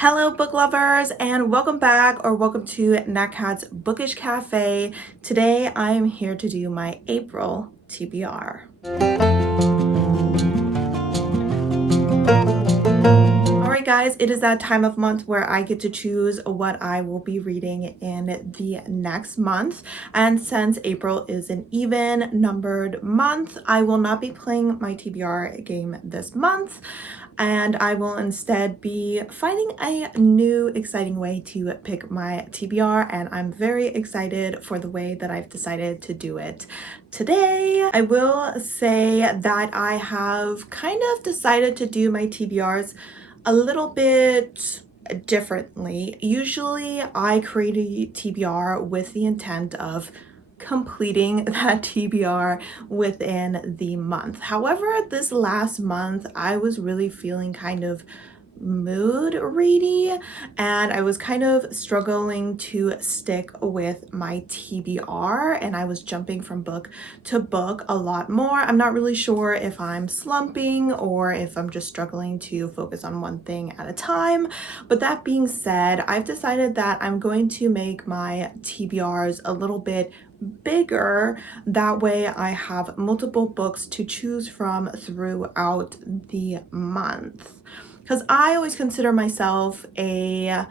Hello book lovers, and welcome back or welcome to Natcat's Bookish Cafe. Today I am here to do my April TBR. Alright guys, it is that time of month where I get to choose what I will be reading in the next month, and since April is an even numbered month, I will not be playing my TBR game this month, and I will instead be finding a new exciting way to pick my TBR, and I'm very excited for the way that I've decided to do it today. I will say that I have kind of decided to do my TBRs a little bit differently. Usually I create a TBR with the intent of completing that TBR within the month. However, this last month I was really feeling kind of mood ready, and I was kind of struggling to stick with my TBR, and I was jumping from book to book a lot more. I'm not really sure if I'm slumping or if I'm just struggling to focus on one thing at a time, but that being said, I've decided that I'm going to make my TBRs a little bit bigger. That way I have multiple books to choose from throughout the month, because I always consider myself a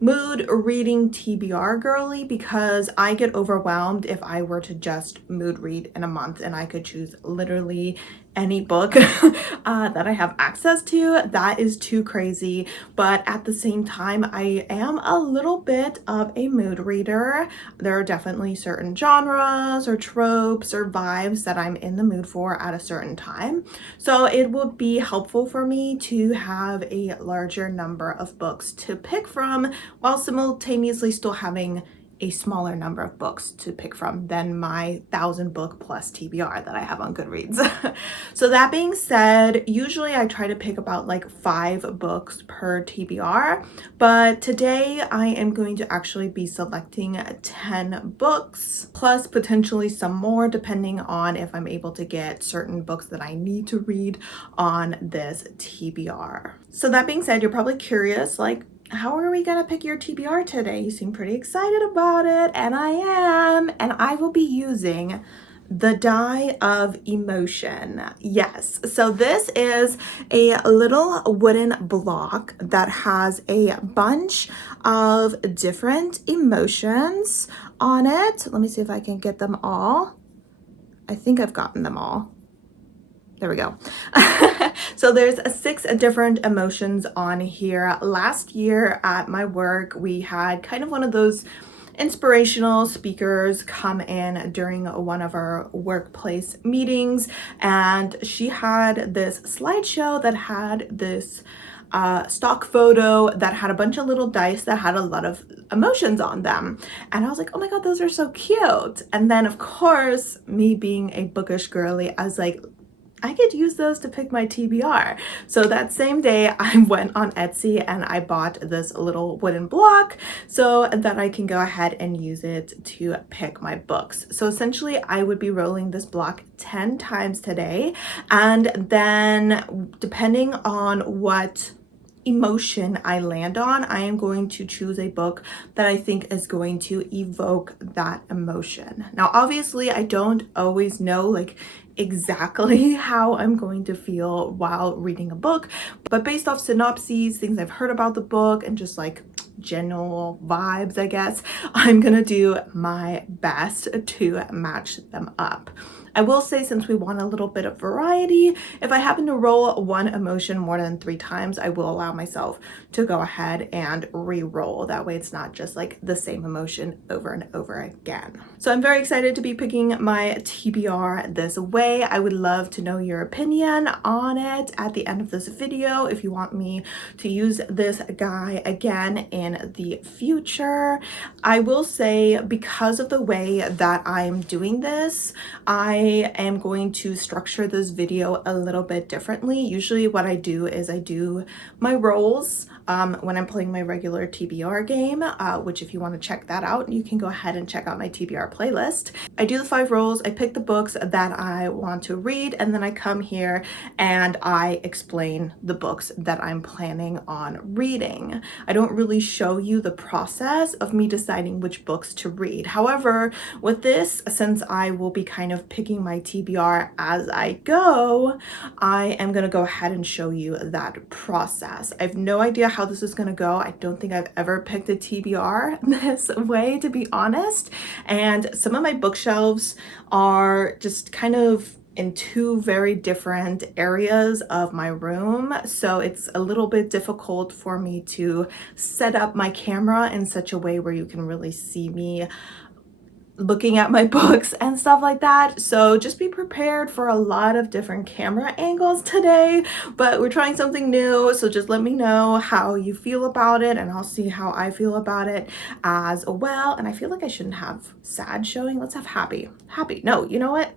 mood reading TBR girly, because I get overwhelmed if I were to just mood read in a month and I could choose literally any book that I have access to. That is too crazy. But at the same time, I am a little bit of a mood reader. There are definitely certain genres or tropes or vibes that I'm in the mood for at a certain time. So it would be helpful for me to have a larger number of books to pick from, while simultaneously still having a smaller number of books to pick from than my 1,000 book plus TBR that I have on Goodreads. So that being said, usually I try to pick about like 5 books per TBR, but today I am going to actually be selecting 10 books, plus potentially some more depending on if I'm able to get certain books that I need to read on this TBR. So that being said, you're probably curious, like, how are we gonna pick your TBR today? You seem pretty excited about it, and I am, and I will be using the Die of Emotion. Yes, so this is a little wooden block that has a bunch of different emotions on it. Let me see if I can get them all. I think I've gotten them all. There we go. So there's 6 different emotions on here. Last year at my work, we had kind of one of those inspirational speakers come in during one of our workplace meetings, and she had this slideshow that had this stock photo that had a bunch of little dice that had a lot of emotions on them, and I was like, oh my god, those are so cute. And then of course, me being a bookish girly, I was like, I could use those to pick my TBR. So that same day I went on Etsy and I bought this little wooden block so that I can go ahead and use it to pick my books. So essentially I would be rolling this block 10 times today, and then depending on what emotion I land on, I am going to choose a book that I think is going to evoke that emotion. Now obviously I don't always know like exactly how I'm going to feel while reading a book, but based off synopses, things I've heard about the book, and just like general vibes, I guess, I'm gonna do my best to match them up. I will say, since we want a little bit of variety, if I happen to roll one emotion more than 3 times, I will allow myself to go ahead and re-roll. That way it's not just like the same emotion over and over again. So I'm very excited to be picking my TBR this way. I would love to know your opinion on it at the end of this video if you want me to use this guy again in the future. I will say, because of the way that I'm doing this, I I am going to structure this video a little bit differently. Usually what I do is I do my rolls when I'm playing my regular TBR game, which if you want to check that out, you can go ahead and check out my TBR playlist. I do the 5 rolls, I pick the books that I want to read, and then I come here and I explain the books that I'm planning on reading. I don't really show you the process of me deciding which books to read. However, with this, since I will be kind of picking my TBR as I go, I am going to go ahead and show you that process. I have no idea how this is going to go. I don't think I've ever picked a TBR this way, to be honest. And some of my bookshelves are just kind of in 2 very different areas of my room, so it's a little bit difficult for me to set up my camera in such a way where you can really see me looking at my books and stuff like that. So just be prepared for a lot of different camera angles today, but we're trying something new, so just let me know how you feel about it and I'll see how I feel about it as well. And I feel like I shouldn't have sad showing. Let's have happy. No, you know what?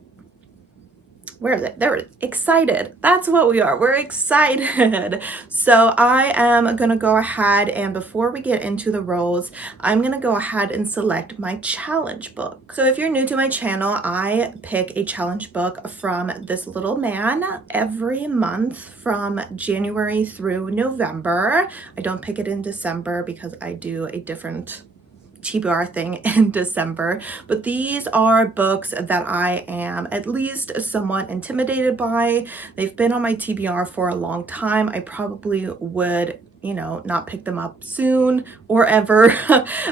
Where is it? There it is. Excited. That's what we are. We're excited. So I am going to go ahead, and before we get into the rolls, I'm going to go ahead and select my challenge book. So if you're new to my channel, I pick a challenge book from this little man every month from January through November. I don't pick it in December because I do a different TBR thing in December, but these are books that I am at least somewhat intimidated by. They've been on my TBR for a long time. I probably would, you know, not pick them up soon or ever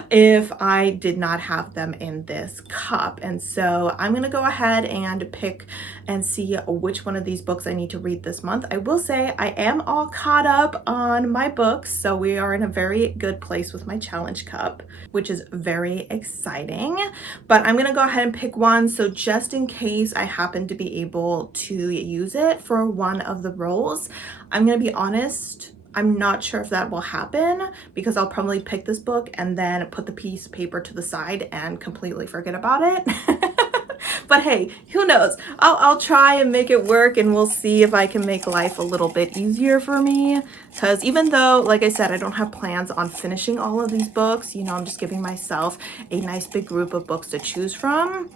if I did not have them in this cup. And so I'm gonna go ahead and pick and see which one of these books I need to read this month. I will say I am all caught up on my books, so we are in a very good place with my challenge cup, which is very exciting. But I'm gonna go ahead and pick one, so just in case I happen to be able to use it for one of the rolls, I'm gonna be honest, I'm not sure if that will happen because I'll probably pick this book and then put the piece of paper to the side and completely forget about it. But hey, who knows? I'll try and make it work, and we'll see if I can make life a little bit easier for me. Because even though, like I said, I don't have plans on finishing all of these books, you know, I'm just giving myself a nice big group of books to choose from.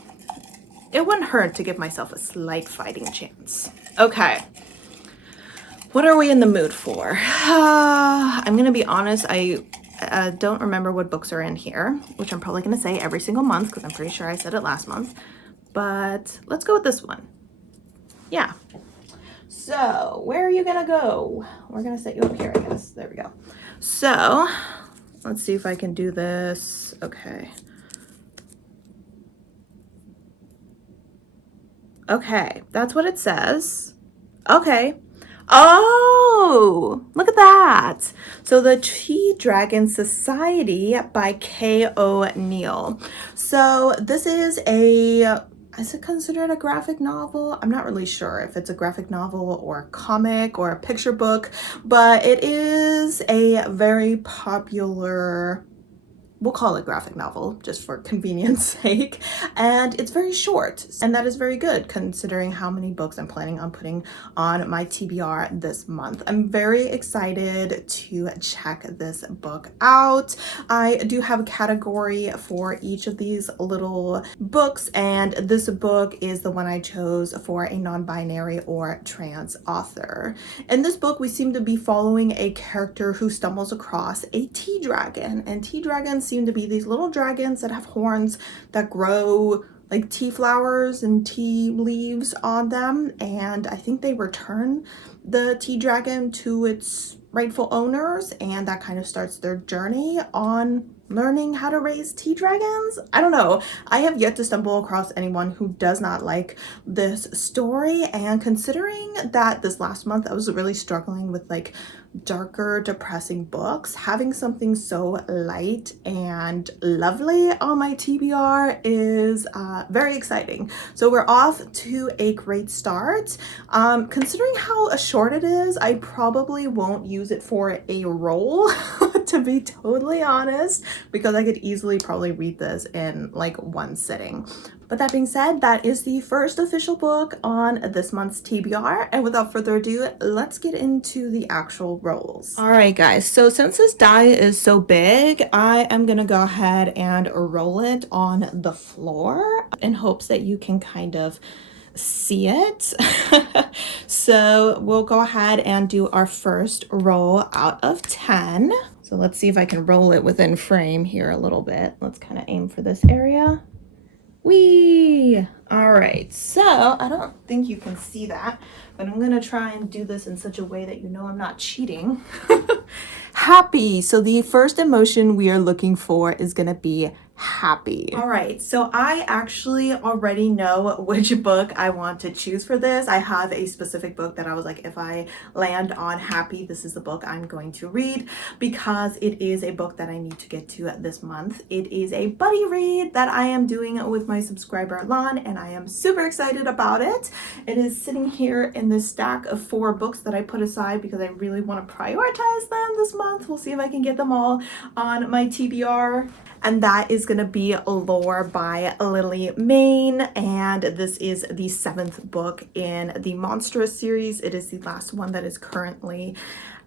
It wouldn't hurt to give myself a slight fighting chance. Okay. What are we in the mood for? I'm gonna be honest, I don't remember what books are in here, which I'm probably gonna say every single month because I'm pretty sure I said it last month. But let's go with this one. Yeah. So where are you gonna go? We're gonna set you up here, I guess. There we go. So let's see if I can do this. Okay. Okay, that's what it says. Okay. Oh, look at that. So the Tea Dragon Society by K. O'Neill. So this is it considered a graphic novel? I'm not really sure if it's a graphic novel or a comic or a picture book, but it is a very popular, we'll call it graphic novel just for convenience sake, and it's very short, and that is very good considering how many books I'm planning on putting on my TBR this month. I'm very excited to check this book out. I do have a category for each of these little books, and this book is the one I chose for a non-binary or trans author. In this book, we seem to be following a character who stumbles across a tea dragon, and tea dragons seem to be these little dragons that have horns that grow like tea flowers and tea leaves on them, and I think they return the tea dragon to its rightful owners, and that kind of starts their journey on learning how to raise tea dragons. I don't know. I have yet to stumble across anyone who does not like this story, and considering that this last month I was really struggling with like darker, depressing books, having something so light and lovely on my TBR is very exciting. So we're off to a great start. Considering how short it is, I probably won't use it for a roll, to to be totally honest, because I could easily probably read this in like one sitting. But that being said, that is the first official book on this month's TBR. And without further ado, let's get into the actual rolls. All right, guys. So since this die is so big, I am going to go ahead and roll it on the floor in hopes that you can kind of see it. So we'll go ahead and do our first roll out of 10. So let's see if I can roll it within frame here a little bit. Let's kind of aim for this area. Whee! All right, so I don't think you can see that, but I'm gonna try and do this in such a way that you know I'm not cheating. Happy. So the first emotion we are looking for is gonna be happy. All right, so I actually already know which book I want to choose for this. I have a specific book that I was like, if I land on happy, this is the book I'm going to read, because it is a book that I need to get to this month. It is a buddy read that I am doing with my subscriber Lon, and I am super excited about it. It is sitting here in this stack of 4 books that I put aside because I really want to prioritize them this month. We'll see if I can get them all on my TBR. And that is going to be Lore by Lily Mayne. And this is the 7th book in the Monstrous series. It is the last one that is currently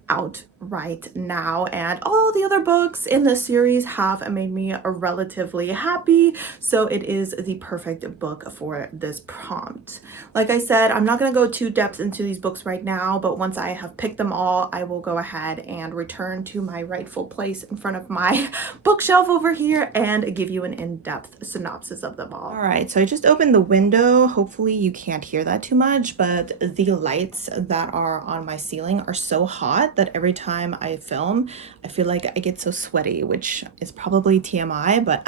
out right now, and all the other books in this series have made me relatively happy, so it is the perfect book for this prompt. Like I said, I'm not going to go too depth into these books right now, but once I have picked them all, I will go ahead and return to my rightful place in front of my bookshelf over here and give you an in-depth synopsis of them all. All right, so I just opened the window. Hopefully you can't hear that too much, but the lights that are on my ceiling are so hot that every time I film, I feel like I get so sweaty, which is probably TMI, but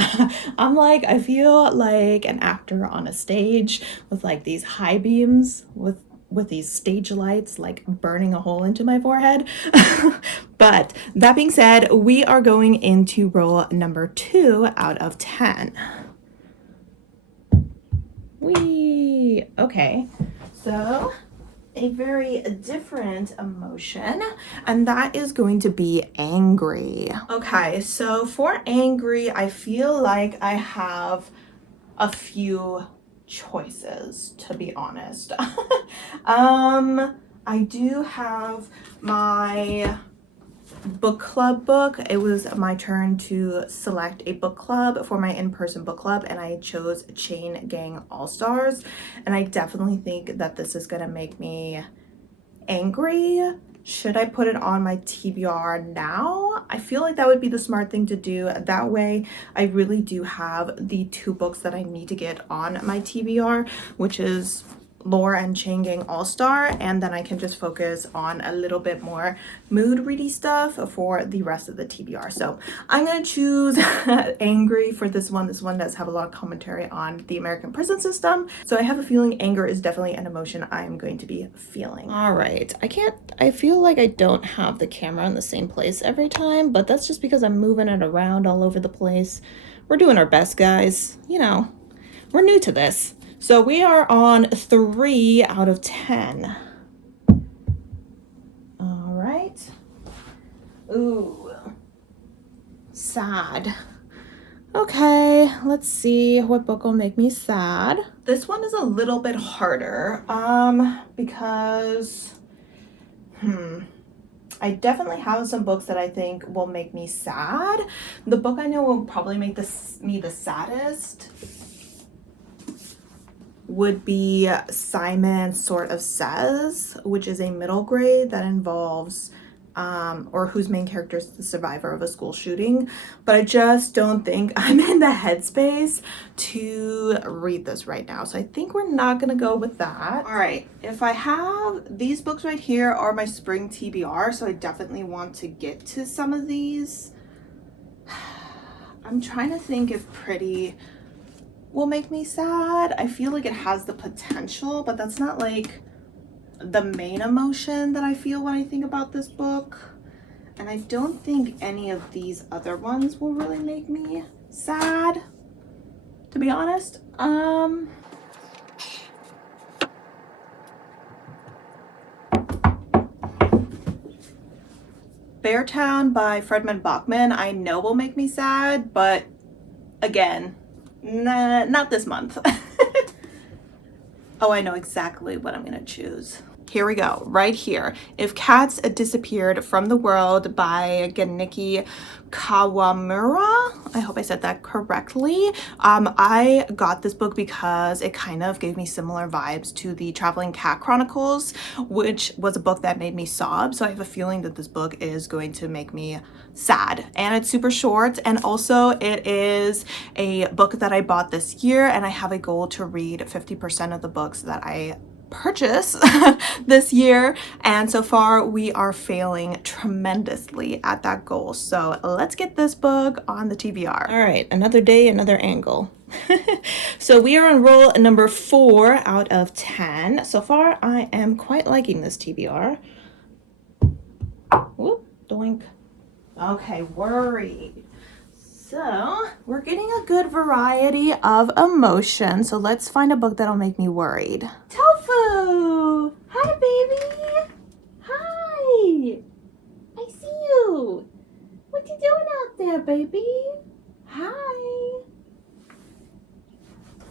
I'm like, I feel like an actor on a stage with like these high beams with these stage lights like burning a hole into my forehead. But that being said, we are going into roll number 2 out of 10. Okay, so a very different emotion, and that is going to be angry. Okay, so for angry, I feel like I have a few choices, to be honest. I do have my book club book. It was my turn to select a book club for my in-person book club, and I chose Chain Gang All-Stars, and I definitely think that this is gonna make me angry. Should I put it on my TBR now? I feel like that would be the smart thing to do. That way I really do have the 2 books that I need to get on my TBR, which is Lore and Chain Gang All-Star, and then I can just focus on a little bit more mood ready stuff for the rest of the TBR. So I'm gonna choose angry for this one. This one does have a lot of commentary on the American prison system, so I have a feeling anger is definitely an emotion I am going to be feeling. All right, I feel like I don't have the camera in the same place every time, but that's just because I'm moving it around all over the place. We're doing our best, guys. You know, we're new to this. So we are on 3 out of 10. All right. Ooh, sad. Okay, let's see what book will make me sad. This one is a little bit harder, because, I definitely have some books that I think will make me sad. The book I know will probably make me the saddest would be Simon Sort of Says, which is a middle grade that involves or whose main character is the survivor of a school shooting, but I just don't think I'm in the headspace to read this right now, so I think we're not gonna go with that. All right, if I have these books right here are my spring TBR, so I definitely want to get to some of these. I'm trying to think if Pretty will make me sad. I feel like it has the potential, but that's not like the main emotion that I feel when I think about this book. And I don't think any of these other ones will really make me sad, to be honest. Beartown by Fredman Bachman I know will make me sad, but again, nah, not this month. Oh, I know exactly what I'm gonna choose. Here we go, right here. If Cats Disappeared from the World by Genichi Kawamura. I hope I said that correctly. I got this book because it kind of gave me similar vibes to the Traveling Cat Chronicles, which was a book that made me sob. So I have a feeling that this book is going to make me sad. And it's super short, and also it is a book that I bought this year, and I have a goal to read 50% of the books that I purchase this year, and so far we are failing tremendously at that goal. So let's get this book on the TBR. All right, another day, another angle. So we are on roll number 4 out of 10. So far I am quite liking this TBR. Whoop, doink. Okay, Worried. So we're getting a good variety of emotion. So let's find a book that'll make me worried. Tofu! Hi, baby! Hi! I see you! What you doing out there, baby? Hi!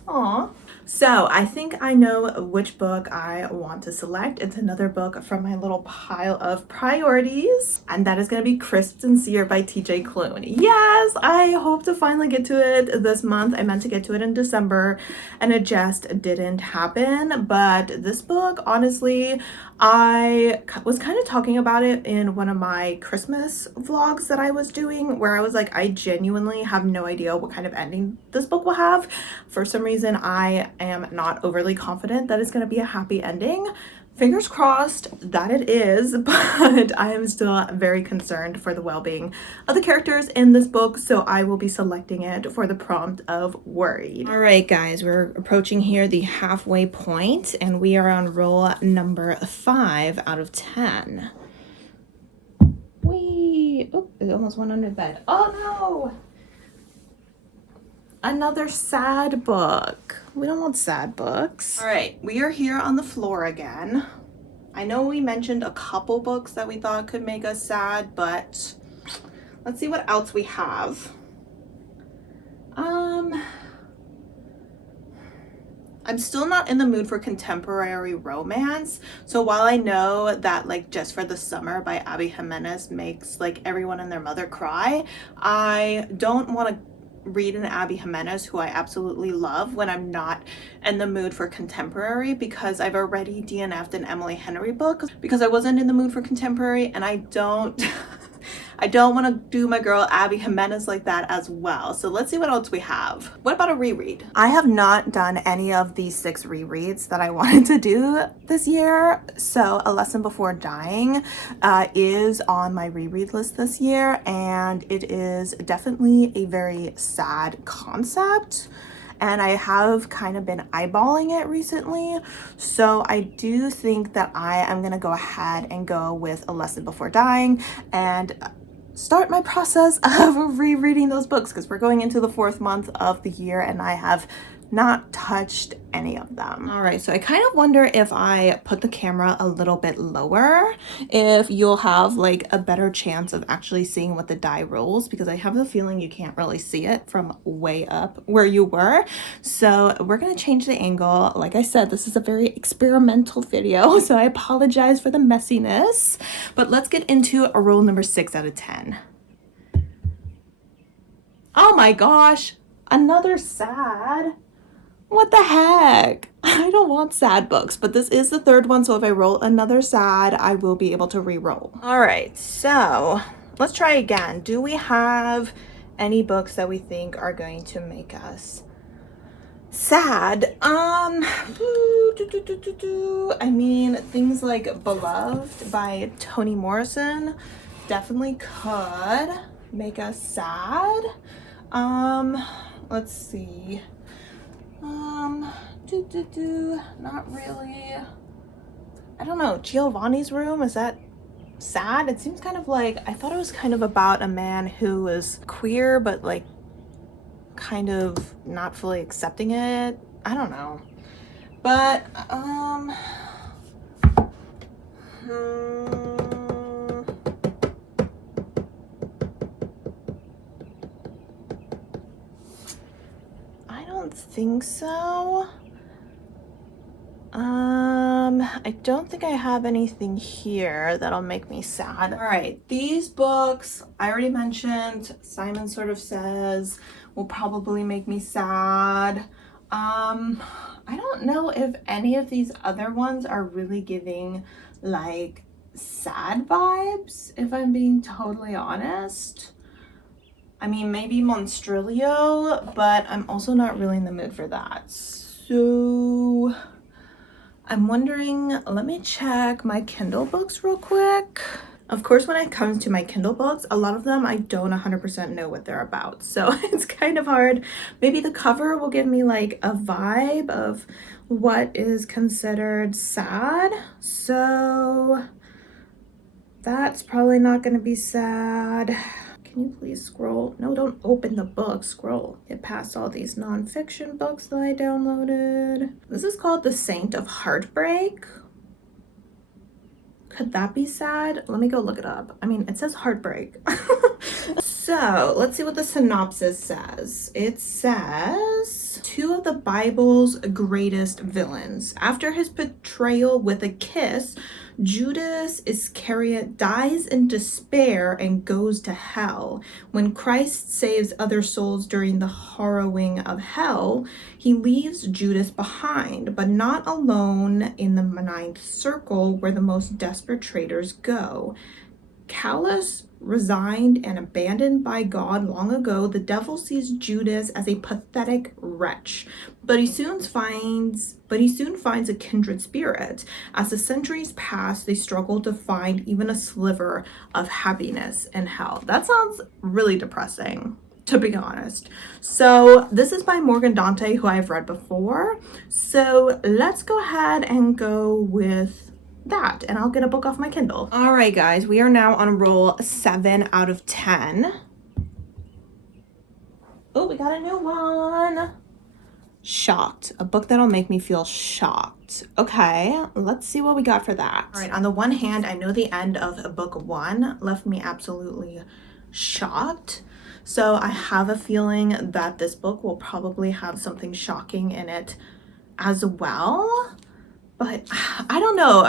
Aw. So I think I know which book I want to select. It's another book from my little pile of priorities, and that is going to be Crisp Sincere by TJ Klune. Yes, I hope to finally get to it this month. I meant to get to it in December and it just didn't happen. But this book, honestly, I was kind of talking about it in one of my Christmas vlogs that I was doing, where I was like, I genuinely have no idea what kind of ending this book will have. For some reason, I am not overly confident that it's going to be a happy ending. Fingers crossed that it is, but I am still very concerned for the well-being of the characters in this book, so I will be selecting it for the prompt of Worried. All right, guys, we're approaching here the halfway point, and we are on roll number 5 out of 10. Whee! Oh, it almost went under the bed. Oh no! Another sad book. We don't want sad books. All right, we are here on the floor again. I know we mentioned a couple books that we thought could make us sad, but let's see what else we have. I'm still not in the mood for contemporary romance. So while I know that like Just for the Summer by Abby Jimenez makes like everyone and their mother cry, I don't want to read an Abby Jimenez, who I absolutely love, when I'm not in the mood for contemporary, because I've already DNF'd an Emily Henry book because I wasn't in the mood for contemporary, and I don't I don't want to do my girl Abby Jimenez like that as well. So let's see what else we have. What about a reread? I have not done any of these 6 rereads that I wanted to do this year. So A Lesson Before Dying is on my reread list this year, and it is definitely a very sad concept. And I have kind of been eyeballing it recently. So I do think that I am going to go ahead and go with A Lesson Before Dying and start my process of rereading those books, because we're going into the 4th month of the year and I have not touched any of them. All right, so I kind of wonder if I put the camera a little bit lower, if you'll have like a better chance of actually seeing what the die rolls, because I have the feeling you can't really see it from way up where you were. So we're gonna change the angle. Like I said, this is a very experimental video, so I apologize for the messiness, but let's get into a roll number 6 out of 10. Oh my gosh, another sad. What the heck? I don't want sad books, but this is the 3rd one, so if I roll another sad, I will be able to re-roll. All right, so let's try again. Do we have any books that we think are going to make us sad? I mean, things like Beloved by Toni Morrison definitely could make us sad. Let's see. Not really. I don't know. Giovanni's Room, is that sad? It seems kind of like, I thought it was kind of about a man who was queer, but like kind of not fully accepting it. I don't know. But, don't think so. I don't think I have anything here that'll make me sad. All right, these books I already mentioned, Simon Sort of Says, will probably make me sad. I don't know if any of these other ones are really giving like sad vibes, if I'm being totally honest. I mean, maybe Monstrilio, but I'm also not really in the mood for that. So I'm wondering, let me check my Kindle books real quick. Of course, when it comes to my Kindle books, a lot of them I don't 100% know what they're about. So it's kind of hard. Maybe the cover will give me like a vibe of what is considered sad. So that's probably not going to be sad. Can you please scroll? No, don't open the book, scroll. Get past all these nonfiction books that I downloaded. This is called The Saint of Heartbreak. Could that be sad? Let me go look it up. I mean, it says heartbreak. So let's see what the synopsis says. It says, two of the Bible's greatest villains. After his betrayal with a kiss, Judas Iscariot dies in despair and goes to hell. When Christ saves other souls during the harrowing of hell, he leaves Judas behind, but not alone in the ninth circle where the most desperate traitors go. Callous, resigned, and abandoned by God long ago, the devil sees Judas as a pathetic wretch. But he soon finds a kindred spirit. As the centuries pass, they struggle to find even a sliver of happiness in hell. That sounds really depressing, to be honest. So this is by Morgan Dante, who I've read before. So let's go ahead and go with that, and I'll get a book off my Kindle. All right, guys, we are now on roll 7 out of 10. Oh, we got a new one. Shocked, a book that'll make me feel shocked. Okay, let's see what we got for that. All right, on the one hand, I know the end of book 1 left me absolutely shocked. So I have a feeling that this book will probably have something shocking in it as well. But I don't know,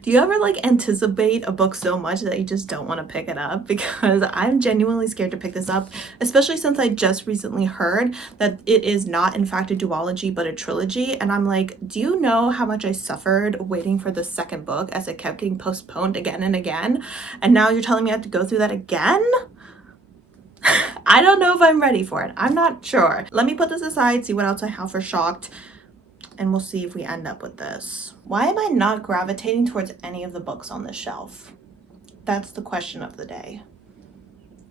do you ever like anticipate a book so much that you just don't want to pick it up? Because I'm genuinely scared to pick this up, especially since I just recently heard that it is not in fact a duology, but a trilogy. And I'm like, do you know how much I suffered waiting for the second book as it kept getting postponed again and again? And now you're telling me I have to go through that again? I don't know if I'm ready for it. I'm not sure. Let me put this aside, see what else I have for shocked, and we'll see if we end up with this. Why am I not gravitating towards any of the books on this shelf? That's the question of the day.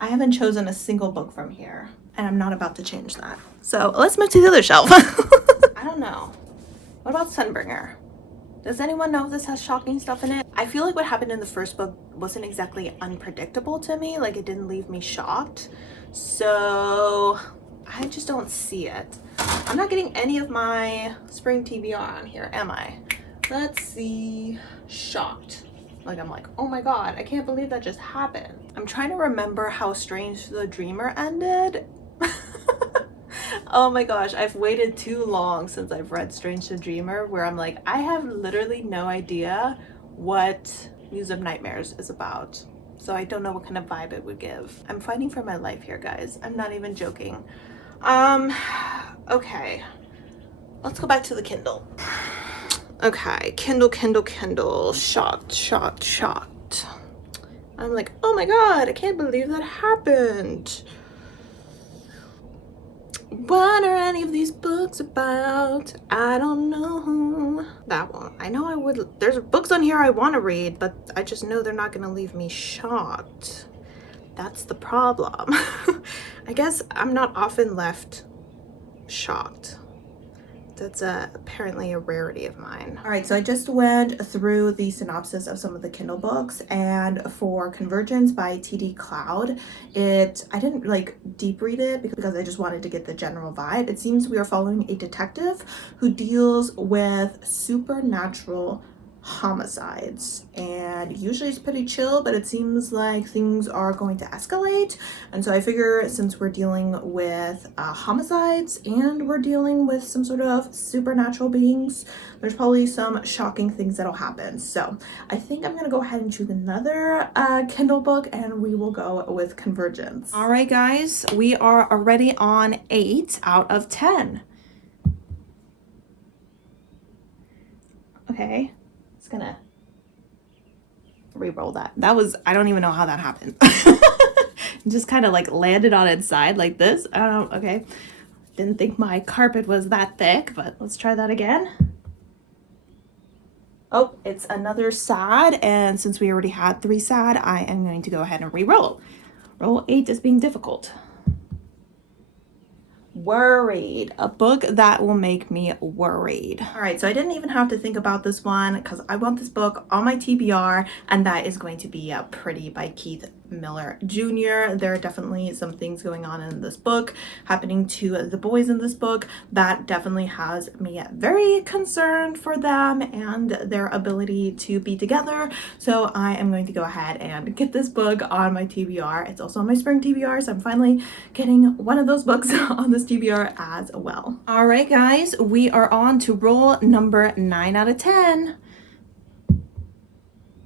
I haven't chosen a single book from here, and I'm not about to change that. So let's move to the other shelf. I don't know. What about Sunbringer? Does anyone know if this has shocking stuff in it? I feel like what happened in the first book wasn't exactly unpredictable to me. Like, it didn't leave me shocked. So I just don't see it. I'm not getting any of my spring TBR on here, am I? Let's see. Shocked. Like, I'm like, oh my god, I can't believe that just happened. I'm trying to remember how Strange the Dreamer ended. Oh my gosh, I've waited too long since I've read Strange the Dreamer, where I'm like, I have literally no idea what Muse of Nightmares is about. So I don't know what kind of vibe it would give. I'm fighting for my life here, guys. I'm not even joking. Okay, let's go back to the Kindle. Okay, Kindle, shocked. I'm like, oh my god, I can't believe that happened. What are any of these books about? I don't know. That one, I know I would, there's books on here I want to read, but I just know they're not gonna leave me shocked. That's the problem. I guess I'm not often left shocked. That's apparently a rarity of mine. All right, so I just went through the synopsis of some of the Kindle books, and for Convergence by T.D. Cloud, I didn't like deep read it because I just wanted to get the general vibe. It seems we are following a detective who deals with supernatural homicides, and usually it's pretty chill, but it seems like things are going to escalate. And so I figure since we're dealing with homicides and we're dealing with some sort of supernatural beings, there's probably some shocking things that'll happen. So I think I'm gonna go ahead and choose another Kindle book, and we will go with Convergence. All right, guys, we are already on 8 out of 10. Okay, it's gonna re-roll that. That was, I don't even know how that happened. Just kind of like landed on its side like this. I don't know. Okay, didn't think my carpet was that thick, but let's try that again. Oh, it's another sad, and since we already had 3 sad, I am going to go ahead and re-roll. Roll 8 is being difficult. Worried, a book that will make me worried. All right, so I didn't even have to think about this one because I want this book on my TBR, and that is going to be Pretty by Keith Miller Jr. There are definitely some things going on in this book, happening to the boys in this book, that definitely has me very concerned for them and their ability to be together. So I am going to go ahead and get this book on my TBR. It's also on my spring TBR, so I'm finally getting one of those books on this TBR as well. All right, guys, we are on to roll number 9 out of 10.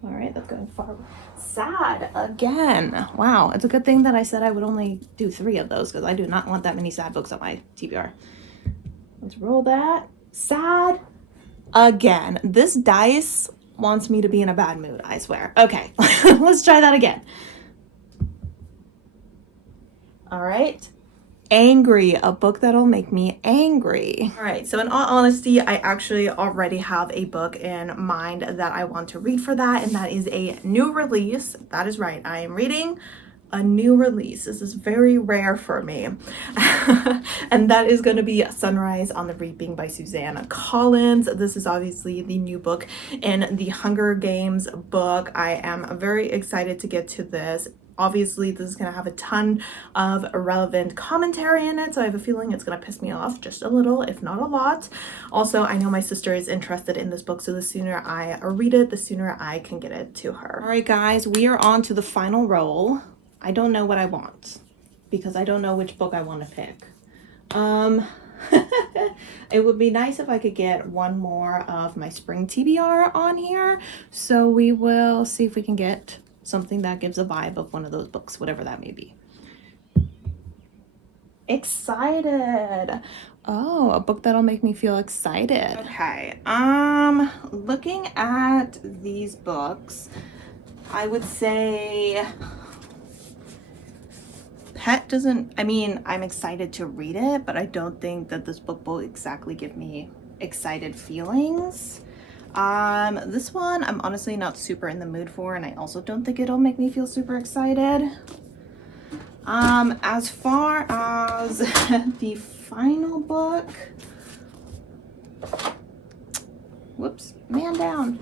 All right, that's going far. Sad again. Wow, it's a good thing that I said I would only do 3 of those because I do not want that many sad books on my TBR. Let's roll that. Sad again. This dice wants me to be in a bad mood, I swear. Okay, let's try that again. All right. Angry, a book that'll make me angry. All right, so in all honesty, I actually already have a book in mind that I want to read for that, and that is a new release. That is right, I am reading a new release. This is very rare for me. And that is going to be Sunrise on the Reaping by Suzanne Collins. This is obviously the new book in the Hunger Games book. I am very excited to get to this. Obviously, this is going to have a ton of relevant commentary in it, so I have a feeling it's going to piss me off just a little, if not a lot. Also, I know my sister is interested in this book, so the sooner I read it, the sooner I can get it to her. All right, guys, we are on to the final roll. I don't know what I want because I don't know which book I want to pick. It would be nice if I could get one more of my spring TBR on here, so we will see if we can get something that gives a vibe of one of those books, whatever that may be. Excited. Oh, a book that'll make me feel excited. Okay, looking at these books, I would say Pet doesn't, I mean, I'm excited to read it, but I don't think that this book will exactly give me excited feelings. This one I'm honestly not super in the mood for, and I also don't think it'll make me feel super excited. As far as the final book, whoops, man down.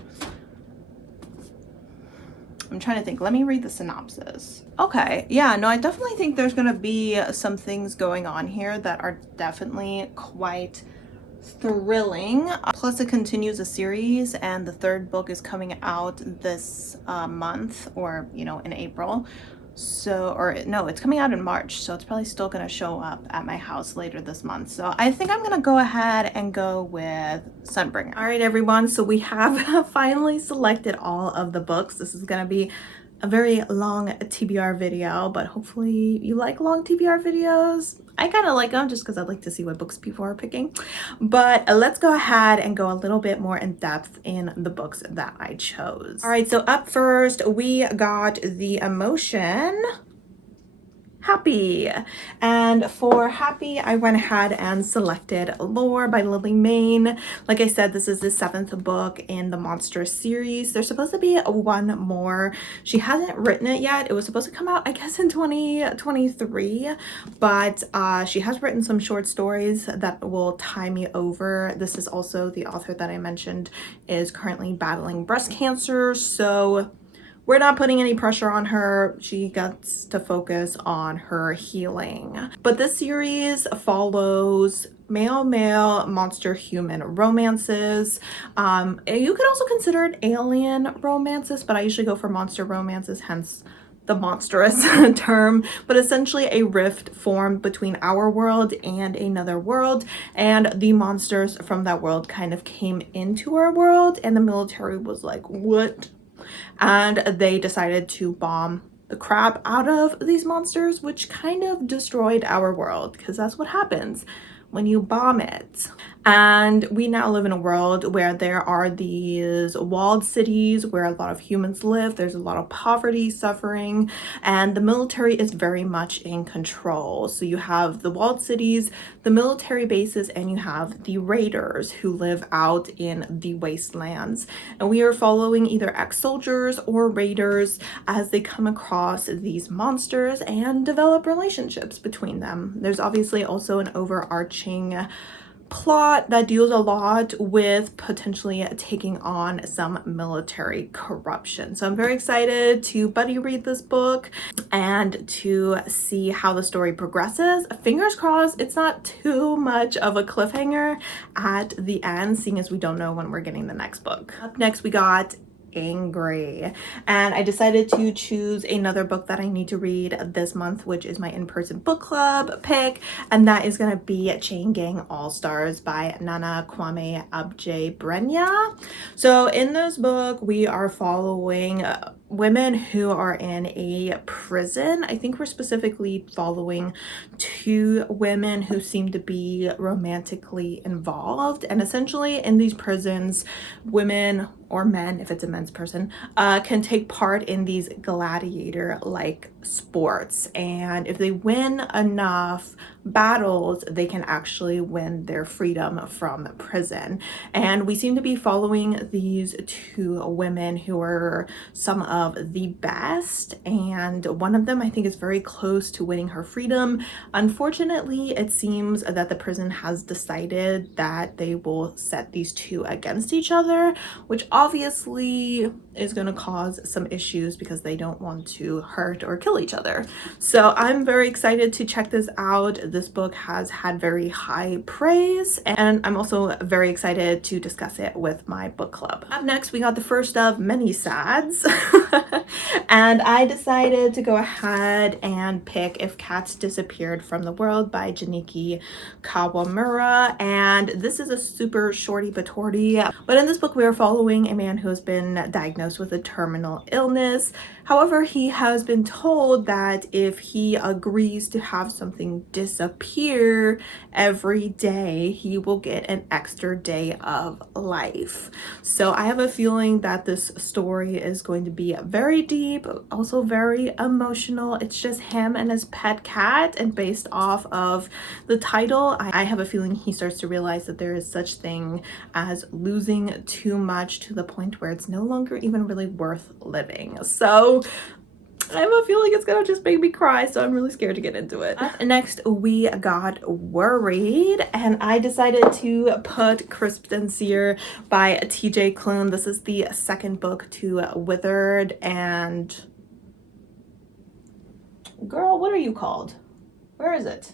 I'm trying to think. Let me read the synopsis. Okay, yeah, no, I definitely think there's gonna be some things going on here that are definitely quite thrilling. Plus it continues a series, and the 3rd book is coming out this month, or in April. So, or no, it's coming out in March, so it's probably still gonna show up at my house later this month. So I think I'm gonna go ahead and go with Sunbringer. All right, everyone, so we have finally selected all of the books. This is gonna be a very long TBR video, but hopefully you like long TBR videos. I kind of like them just because I like to see what books people are picking. But let's go ahead and go a little bit more in depth in the books that I chose. All right, so up first, we got The Emotion, Happy. And for Happy, I went ahead and selected Lore by Lily Mayne. Like I said, this is the 7th book in the Monster series. There's supposed to be one more. She hasn't written it yet. It was supposed to come out, I guess, in 2023, but she has written some short stories that will tie me over. This is also the author that I mentioned is currently battling breast cancer, so we're not putting any pressure on her. She gets to focus on her healing. But this series follows male monster human romances. You could also consider it alien romances, but I usually go for monster romances, hence the monstrous term. But essentially a rift formed between our world and another world, and the monsters from that world kind of came into our world, and the military was like, what? And they decided to bomb the crap out of these monsters, which kind of destroyed our world, because that's what happens when you bomb it. And we now live in a world where there are these walled cities where a lot of humans live. There's a lot of poverty, suffering, and the military is very much in control. So you have the walled cities, the military bases, and you have the raiders who live out in the wastelands. And we are following either ex-soldiers or raiders as they come across these monsters and develop relationships between them. There's obviously also an overarching plot that deals a lot with potentially taking on some military corruption. So I'm very excited to buddy read this book and to see how the story progresses. Fingers crossed it's not too much of a cliffhanger at the end, seeing as we don't know when we're getting the next book. Up next we got Angry, and I decided to choose another book that I need to read this month, which is my in-person book club pick, and that is going to be Chain Gang All Stars by Nana Kwame Adjei-Brenyah. So in this book we are following women who are in a prison. I think we're specifically following two women who seem to be romantically involved, and essentially in these prisons, women or men, if it's a men's person, can take part in these gladiator-like sports, and if they win enough battles, they can actually win their freedom from prison. And we seem to be following these two women who are some of the best, and one of them I think is very close to winning her freedom. Unfortunately, it seems that the prison has decided that they will set these two against each other, which obviously is going to cause some issues because they don't want to hurt or kill each other. So I'm very excited to check this out. This book has had very high praise, and I'm also very excited to discuss it with my book club. Up next, we got the first of many sads. And I decided to go ahead and pick If Cats Disappeared from the World by Janiki Kawamura. And this is a super shorty but torty. But in this book, we are following a man who has been diagnosed with a terminal illness. However, he has been told that if he agrees to have something disappear every day, he will get an extra day of life. So I have a feeling that this story is going to be very deep, also very emotional. It's just him and his pet cat, and based off of the title, I have a feeling he starts to realize that there is such thing as losing too much to the point where it's no longer even really worth living. So I have a feeling it's gonna just make me cry, so I'm really scared to get into it. Next, we got Worried, and I decided to put Crisp and Sear by TJ Klune. This is the second book to Withered and... Girl, what are you called? Where is it?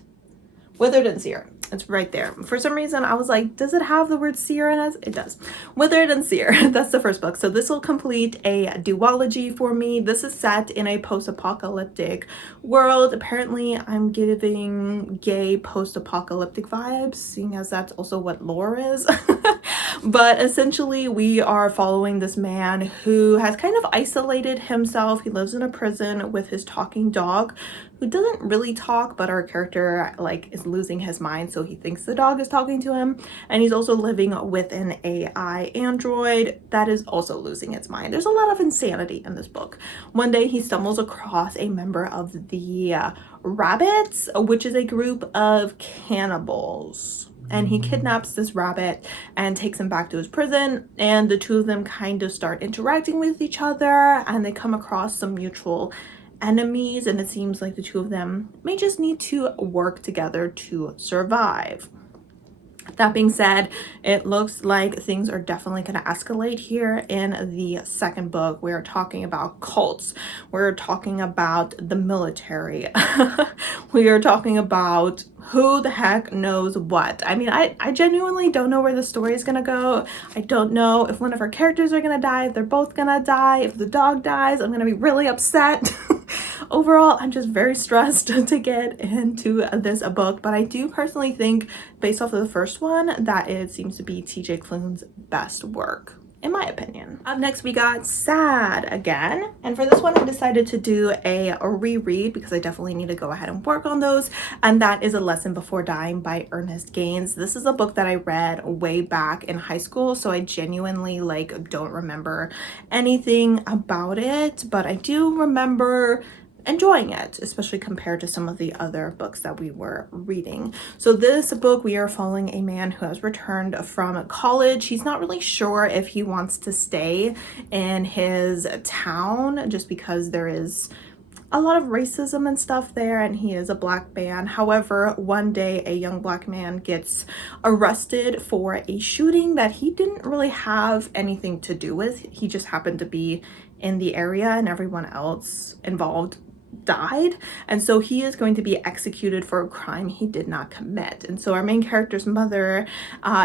Withered and Sear. It's right there. For some reason, I was like, does it have the word sear in it? It does. Withered and Sear. That's the first book. So this will complete a duology for me. This is set in a post-apocalyptic world. Apparently, I'm giving gay post-apocalyptic vibes, seeing as that's also what lore is. But essentially, we are following this man who has kind of isolated himself. He lives in a prison with his talking dog, who doesn't really talk, but our character is losing his mind, so he thinks the dog is talking to him. And he's also living with an AI android that is also losing its mind. There's a lot of insanity in this book. One day he stumbles across a member of the Rabbits, which is a group of cannibals. And he kidnaps this rabbit and takes him back to his prison, and the two of them kind of start interacting with each other, and they come across some mutual enemies, and it seems like the two of them may just need to work together to survive. That being said, it looks like things are definitely going to escalate here in the second book. We're talking about cults. We're talking about the military. We are talking about who the heck knows what. I mean, I genuinely don't know where the story is going to go. I don't know if one of our characters are going to die, if they're both going to die. If the dog dies, I'm going to be really upset. Overall, I'm just very stressed to get into this book, but I do personally think, based off of the first one, that it seems to be TJ Klune's best work, in my opinion. Up next, we got Sad again. And for this one, I decided to do a reread because I definitely need to go ahead and work on those. And that is A Lesson Before Dying by Ernest Gaines. This is a book that I read way back in high school, so I genuinely don't remember anything about it, but I do remember enjoying it, especially compared to some of the other books that we were reading. So this book, we are following a man who has returned from college. He's not really sure if he wants to stay in his town just because there is a lot of racism and stuff there, and he is a black man. However, one day a young black man gets arrested for a shooting that he didn't really have anything to do with. He just happened to be in the area, and everyone else involved died, and so he is going to be executed for a crime he did not commit. And so our main character's mother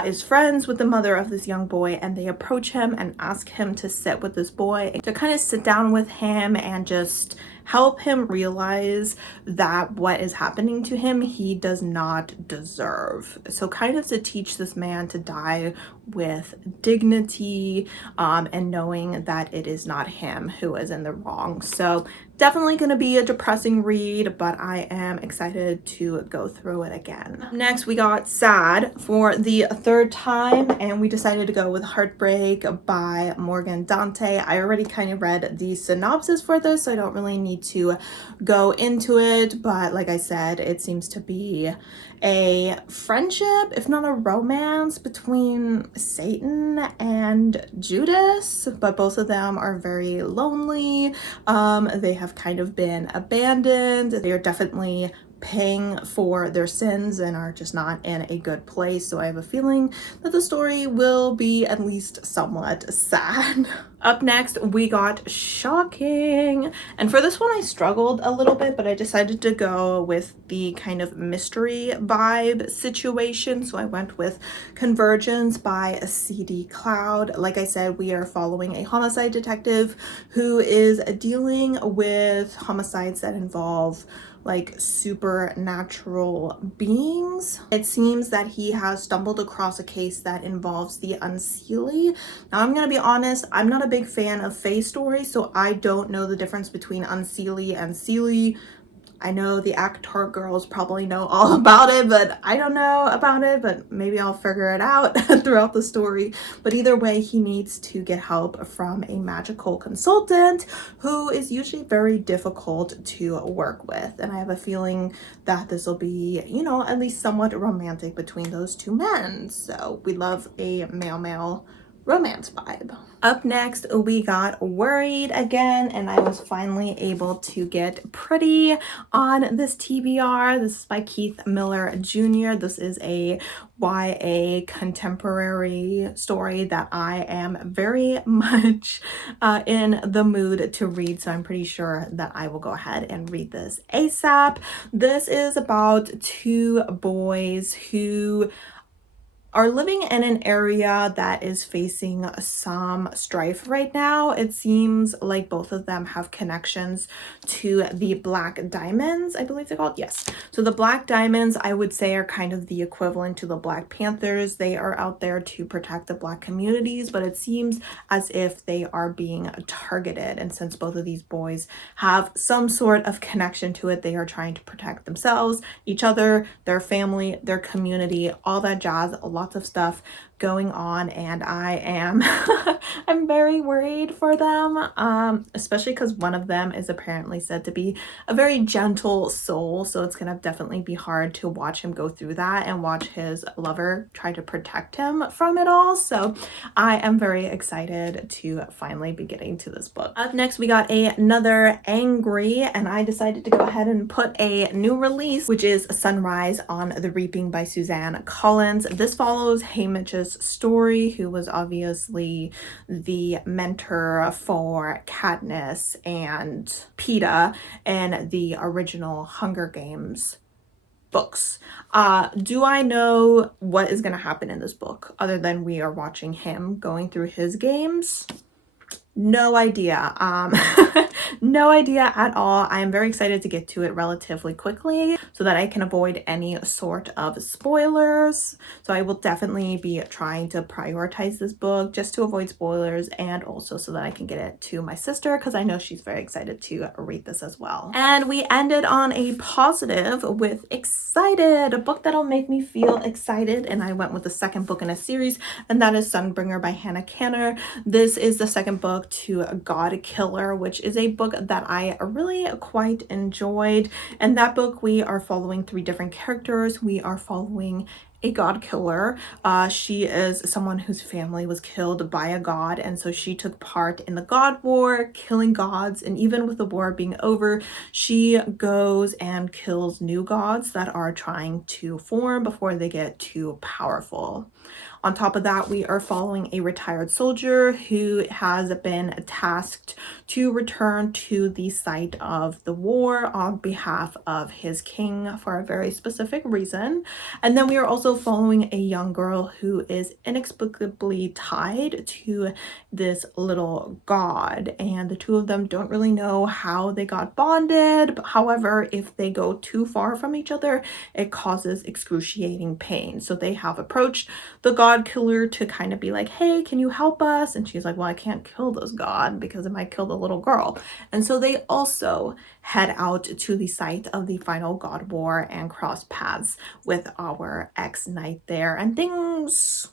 is friends with the mother of this young boy, and they approach him and ask him to sit with this boy, to kind of sit down with him and just help him realize that what is happening to him he does not deserve. So kind of to teach this man to die with dignity, and knowing that it is not him who is in the wrong. So definitely going to be a depressing read, but I am excited to go through it again. Next, we got Sad for the third time, and we decided to go with Heartbreak by Morgan Dante. I already kind of read the synopsis for this, so I don't really need to go into it, but like I said, it seems to be a friendship, if not a romance, between Satan and Judas, but both of them are very lonely. They have kind of been abandoned. They are definitely paying for their sins and are just not in a good place. So I have a feeling that the story will be at least somewhat sad. Up next, we got Shocking. And for this one, I struggled a little bit, but I decided to go with the kind of mystery vibe situation. So I went with Convergence by C.D. Cloud. Like I said, we are following a homicide detective who is dealing with homicides that involve supernatural beings. It seems that he has stumbled across a case that involves the unseelie. Now, I'm gonna be honest, I'm not a big fan of fae stories, so I don't know the difference between unseelie and seelie. I know the actor girls probably know all about it, but I don't know about it, but maybe I'll figure it out throughout the story. But either way, he needs to get help from a magical consultant who is usually very difficult to work with. And I have a feeling that this will be, at least somewhat romantic between those two men. So we love a male-male romance vibe. Up next, we got Worried again, and I was finally able to get Pretty on this TBR. This is by Keith Miller Jr. This is a YA contemporary story that I am very much in the mood to read, so I'm pretty sure that I will go ahead and read this ASAP. This is about two boys who are living in an area that is facing some strife right now. It seems like both of them have connections to the Black Diamonds, I believe they're called. Yes. So the Black Diamonds, I would say, are kind of the equivalent to the Black Panthers. They are out there to protect the Black communities, but it seems as if they are being targeted. And since both of these boys have some sort of connection to it, they are trying to protect themselves, each other, their family, their community, all that jazz. Lots of stuff going on, and I am I'm very worried for them, especially because one of them is apparently said to be a very gentle soul, so it's gonna definitely be hard to watch him go through that and watch his lover try to protect him from it all. So I am very excited to finally be getting to this book. Up next, we got another Angry, and I decided to go ahead and put a new release, which is Sunrise on the Reaping by Suzanne Collins. This follows Haymitch's story, who was obviously the mentor for Katniss and Peeta in the original Hunger Games books. Do I know what is going to happen in this book other than we are watching him going through his games? No idea. No idea at all. I am very excited to get to it relatively quickly so that I can avoid any sort of spoilers. So I will definitely be trying to prioritize this book just to avoid spoilers, and also so that I can get it to my sister because I know she's very excited to read this as well. And we ended on a positive with Excited, a book that'll make me feel excited, and I went with the second book in a series, and that is Sunbringer by Hannah Kanner. This is the second book to God Killer, which is a book that I really quite enjoyed. In that book, we are following three different characters. We are following a god killer. She is someone whose family was killed by a god, and so she took part in the god war, killing gods, and even with the war being over, she goes and kills new gods that are trying to form before they get too powerful. On top of that, we are following a retired soldier who has been tasked to return to the site of the war on behalf of his king for a very specific reason. And then we are also following a young girl who is inexplicably tied to this little god, and the two of them don't really know how they got bonded. However, if they go too far from each other, it causes excruciating pain. So they have approached the god killer to kind of be like, hey, can you help us? And she's like, well, I can't kill this god because it might kill the little girl. And so they also head out to the site of the final god war and cross paths with our ex-knight there, and things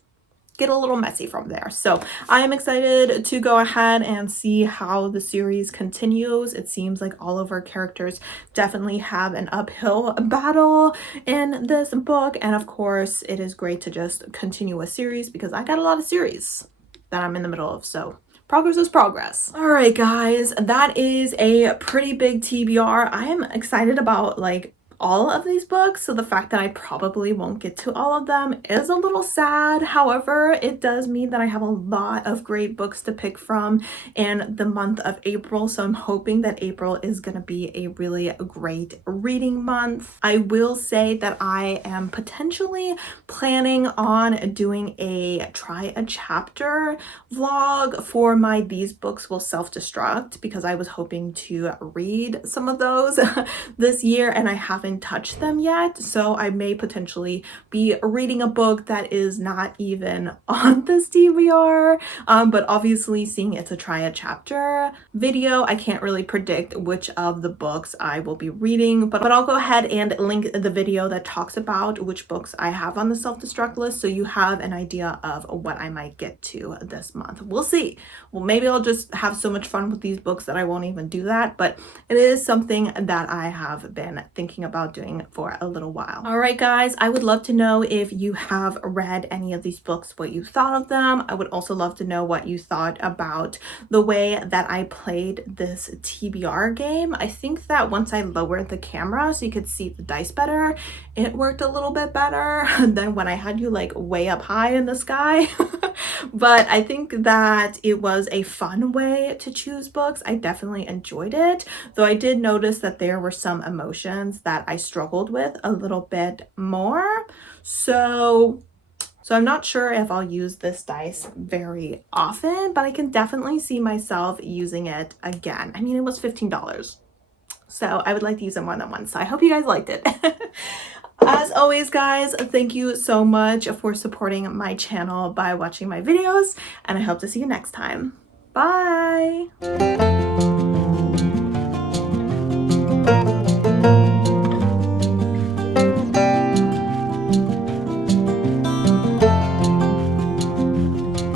get a little messy from there. So I am excited to go ahead and see how the series continues. It seems like all of our characters definitely have an uphill battle in this book, and of course it is great to just continue a series because I got a lot of series that I'm in the middle of, so progress is progress. All right, guys, that is a pretty big TBR. I am excited about all of these books, so the fact that I probably won't get to all of them is a little sad. However, it does mean that I have a lot of great books to pick from in the month of April, so I'm hoping that April is going to be a really great reading month. I will say that I am potentially planning on doing a try a chapter vlog for my These Books Will Self-Destruct, because I was hoping to read some of those this year and I haven't touched them yet, so I may potentially be reading a book that is not even on this TBR, but obviously seeing it's a try a chapter video, I can't really predict which of the books I will be reading, but I'll go ahead and link the video that talks about which books I have on the self-destruct list so you have an idea of what I might get to this month. We'll see. Well, maybe I'll just have so much fun with these books that I won't even do that, but it is something that I have been thinking about doing for a little while. All right, guys, I would love to know if you have read any of these books, what you thought of them. I would also love to know what you thought about the way that I played this TBR game. I think that once I lowered the camera so you could see the dice better, it worked a little bit better than when I had you way up high in the sky. But I think that it was a fun way to choose books. I definitely enjoyed it, though I did notice that there were some emotions that I struggled with a little bit more. So I'm not sure if I'll use this dice very often, but I can definitely see myself using it again. I mean, it was $15. So I would like to use it more than once. So I hope you guys liked it. As always, guys, thank you so much for supporting my channel by watching my videos, and I hope to see you next time. Bye!